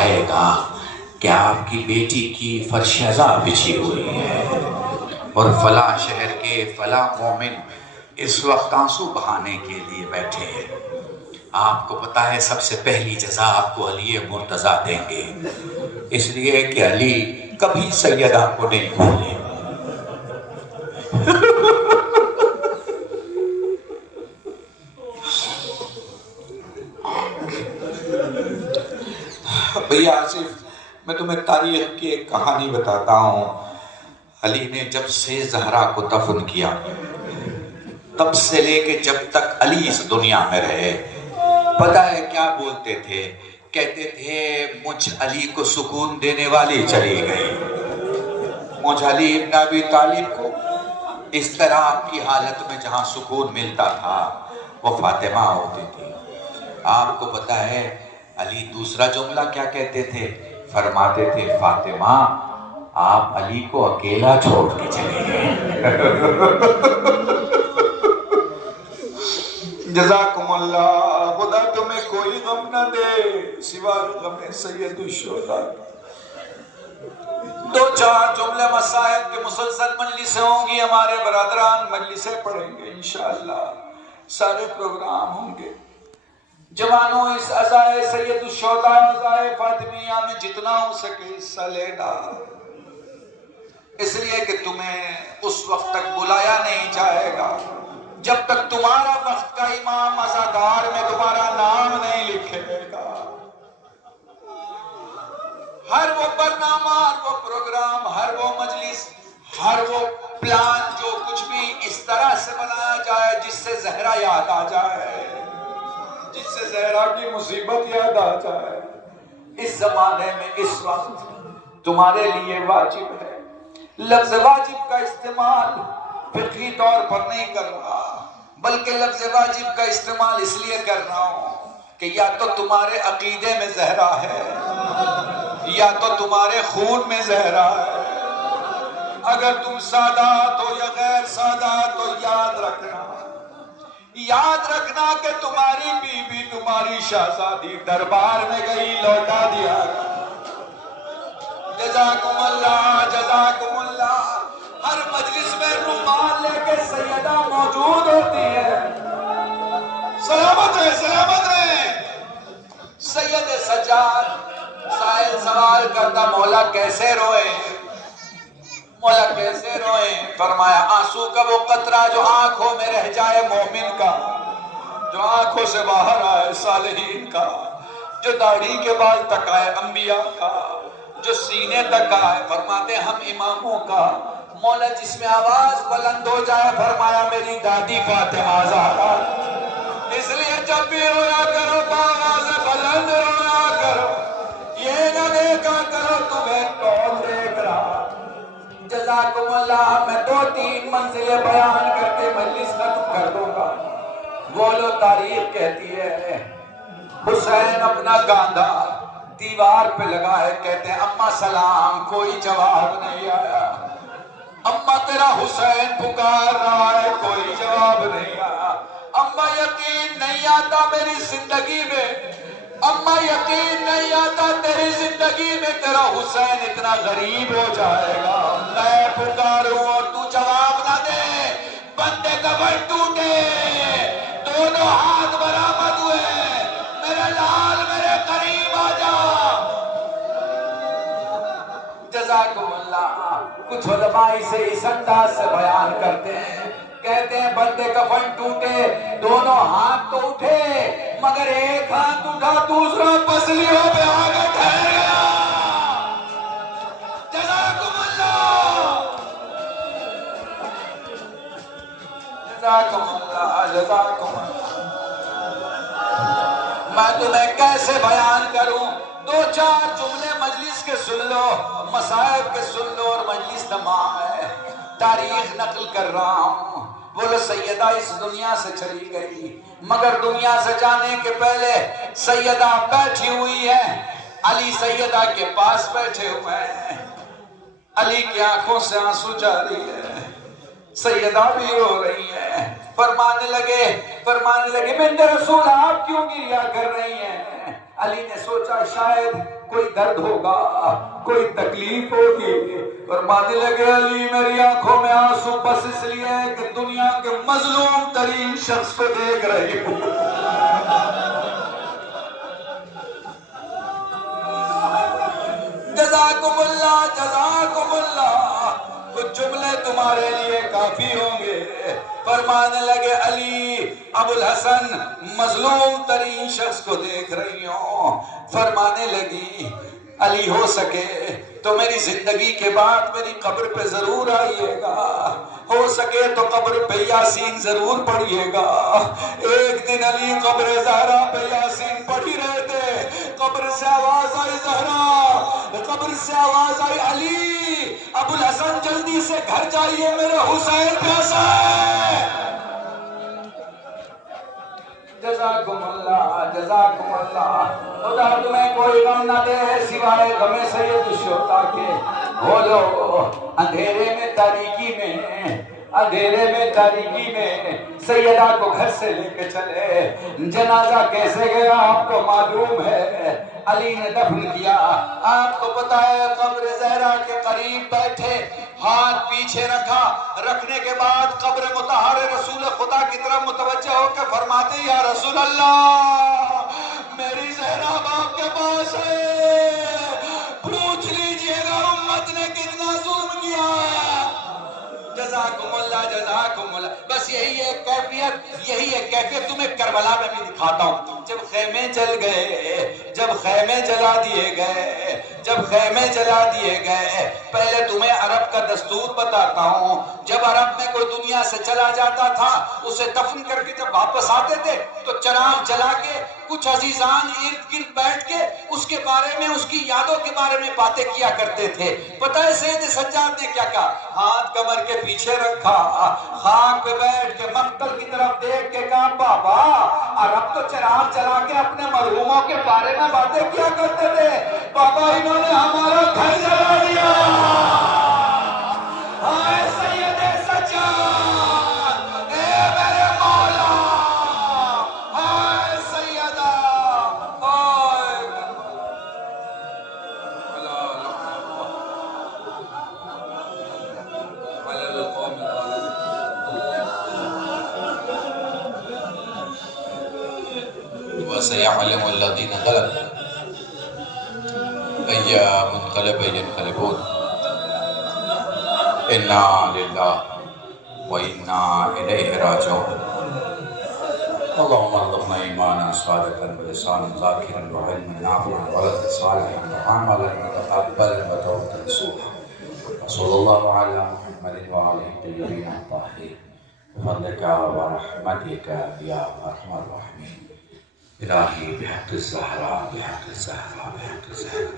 آئے گا کہ آپ کی بیٹی کی فرش ازاں بچھی ہوئی ہے اور فلاں شہر کے فلاں مومن اس وقت آنسو بہانے کے لیے بیٹھے ہیں. آپ کو پتا ہے سب سے پہلی جزا آپ کو علی مرتضیٰ دیں گے، اس لیے کہ علی کبھی سیدہ کو نہیں بھولے. بھیا آصف، میں تمہیں تاریخ کی ایک کہانی بتاتا ہوں. علی نے جب سے زہرا کو دفن کیا تب سے لے کے جب تک علی اس دنیا میں رہے، پتہ ہے کیا بولتے تھے؟ کہتے تھے مجھ علی کو سکون دینے والی چلی گئی. مجھ علی ابن ابی طالب کو اس طرح آپ کی حالت میں جہاں سکون ملتا تھا وہ فاطمہ ہوتی تھی. آپ کو پتہ ہے علی دوسرا جملہ کیا کہتے تھے؟ فرماتے تھے فاطمہ آپ علی کو اکیلا چھوڑ کے چلے گئے. جزاکم اللہ. خدا تمہیں کوئی غم نہ دے سوا غم سید الشہداء. دو چار جملے مسائل کے مسلسل مجلسیں ہوں گی، ہمارے برادران مجلسیں پڑھیں گے انشاءاللہ، سارے پروگرام ہوں گے. جوانوں اس عزائے سید الشہداء عزائے فاطمیہ میں جتنا ہو سکے حصہ لینا، اس لیے کہ تمہیں اس وقت تک بلایا نہیں جائے گا جب تک تمہارا وقت کا امام عزادار میں تمہارا نام نہیں لکھے گا. ہر وہ برنامہ، ہر وہ پروگرام، ہر وہ مجلس، ہر وہ پلان جو کچھ بھی اس طرح سے بنایا جائے جس سے زہرا یاد آ جائے، جس سے زہرا کی مصیبت یاد آ جائے، اس زمانے میں اس وقت تمہارے لیے واجب ہے. لفظ واجب کا استعمال فقہی طور پر نہیں کر رہا، بلکہ لفظ واجب کا استعمال اس لیے کر رہا ہوں کہ یا تو تمہارے عقیدے میں زہرا ہے یا تو تمہارے خون میں زہرا ہے. اگر تم سادات ہو یا غیر سادات ہو، یاد رکھنا کہ تمہاری بیوی تمہاری شہزادی دربار میں گئی، لوٹا دیا. جزاکم اللہ، جزاکم اللہ. ہر مجلس میں رومال لے کے سیدہ موجود ہوتی ہے. سلامت رہے، سلامت رہے. سید سجاد سائل سوال کرتا مولا کیسے روئے، مولا کیسے روئے؟ فرمایا آنسو کا وہ قطرہ جو آنکھوں میں رہ جائے مومن کا، جو آنکھوں سے باہر آئے صالحین کا، جو داڑھی کے بال تک آئے انبیاء کا، جو سینے تک آئے. فرماتے ہم اماموں کا. مولا جس میں آواز بلند ہو جائے، فرمایا میری دادی فاطمہ زہرا. اس لیے جب بھی رویا کرو آواز بلند رویا کرو، یہ نہ دیکھا کرو تمہیں کون دیکھ رہا. جزاکم اللہ. میں 2-3 منزلیں بیان کر کے مجلس ختم کر دوں گا. وہ لو تاریخ کہتی ہے حسین اپنا گاندھا دیوار پہ لگا ہے، کہتے ہیں اماں سلام، کوئی جواب نہیں آیا. اماں تیرا حسین پکار رہا ہے، کوئی جواب نہیں آیا. اماں یقین نہیں آتا میری زندگی میں، اماں یقین نہیں آتا تیری زندگی میں تیرا حسین اتنا غریب ہو جائے گا. میں پکاروں اور تو جواب نہ دے. بندے کفن ٹوٹے، دونوں ہاتھ برآمد ہوئے، میرے لال میرے قریب آ جا. جزاکم اللہ. کچھ علماء اسے اس انداز سے بیان کرتے ہیں، کہتے ہیں بندے کفن ٹوٹے، دونوں ہاتھ تو اٹھے مگر ایک ہاتھ اٹھا دوسرا پسلیوں پہ آگے ٹھہر گیا. جزاکم اللہ، جزاکم اللہ، جزاکم اللہ. میں تمہیں کیسے بیان کروں؟ 2-4 جملے مجلس کے سن لو، مصائب کے سن لو اور مجلس تمام ہے. تاریخ نقل کر رہا ہوں. بولو سیدہ اس دنیا سے چلی گئی، مگر دنیا سے جانے کے پہلے سیدہ بیٹھی ہوئی ہے. علی سیدہ کے پاس بیٹھے ہوئے ہیں. علی کی آنکھوں سے آنسو جاری ہے، سیدہ بھی رو رہی ہے. فرمانے لگے بنت رسول آپ کیوں گریہ کر رہی ہیں؟ علی نے سوچا شاید کوئی درد ہوگا، کوئی تکلیف ہوگی، فرمانے لگے علی میری آنکھوں میں آنسو بس اس لیے کہ دنیا کے مظلوم ترین شخص کو دیکھ رہی ہوں۔ جزاکم اللہ، جزاکم اللہ، کچھ جملے تمہارے لیے کافی ہوں گے۔ فرمانے لگے علی ابو الحسن مظلوم ترین شخص کو دیکھ رہی ہوں۔ فرمانے لگی علی ہو سکے تو میری زندگی کے بعد میری قبر پہ ضرور آئیے گا، ہو سکے تو قبر پہ یاسین ضرور پڑھیے گا۔ ایک دن علی قبر زہرا پہ یاسین پڑھی رہے تھے، قبر سے آواز آئی زہرا، قبر سے آواز آئی علی ابو الحسن جلدی سے گھر جائیے میرے حسین پیاسا ہے۔ جزاکم اللہ، جزاکم اللہ، خدا تمہیں کوئی غم نہ دے سوائے غم سید الشہداء کے۔ بولو اندھیرے میں تاریکی میں، اندھیرے میں تاریکی میں سیدہ کو گھر سے لے کے چلے، جنازہ کیسے گیا آپ کو معلوم ہے، علی نے دفن کیا۔ آپ کو پتا ہے قبر زہرا کے قریب بیٹھے، ہاتھ پیچھے رکھا، رکھنے کے بعد قبر مطہر رسول خدا کی طرف متوجہ ہو کے فرماتے یا رسول اللہ میری زہرا باپ کے پاس ہے، پوچھ لیجئے گا امت نے کتنا ظلم کیا۔ جزاکم اللہ، جزاکم اللہ، بس یہی ایک کیفیت، یہی ایک کیفیت تمہیں کربلا میں بھی دکھاتا ہوں۔ جب خیمے جل گئے، جب خیمے جلا دیے گئے، جب خیمے جلا دیے گئے، پہلے تمہیں عرب کا دستور بتاتا ہوں۔ جب عرب میں کوئی دنیا سے چلا جاتا تھا، اسے دفن کر کے جب واپس آتے تھے تو چراغ جلا کے کچھ عزیزان ارد گرد بیٹھ کے اس کے بارے میں، اس کی یادوں کے بارے میں باتیں کیا کرتے تھے۔ پتہ ہے سید سجاد نے کیا کہا؟ ہاتھ کمر کے پیچھے رکھا، خاک پہ بیٹھ کے مقتل کی طرف دیکھ کے کہا بابا عرب تو چراغ جلا کے اپنے مرحوموں کے بارے میں باتیں کیا کرتے تھے، بابا انہوں نے ہمارا گھر جلا دیا۔ ہائے سید سجاد، اے میرے مولا، ہائے سیدہ، ہائے وَسَيَعْلَمُ الَّذِينَ غَلَبُوا أَيَّ مُنْقَلَبٍ يَنْقَلِبُونَ إِنَّا لِلَّهِ وَإِنَّا إِلَيْهِ رَاجِعُونَ اللهم ارزقنا ایمانا صادقا ولسانا ذاکرا وعلما نافعا وولدا صالحا وعملا متقبلا وتوبة نصوحا صلی اللہ علی محمد وآلہ الطیبین الطاہرین بفضلک ورحمتک یا ارحم الراحمین۔ الہی بحق الزہرا، بحق الزہرا، بحق الزہرا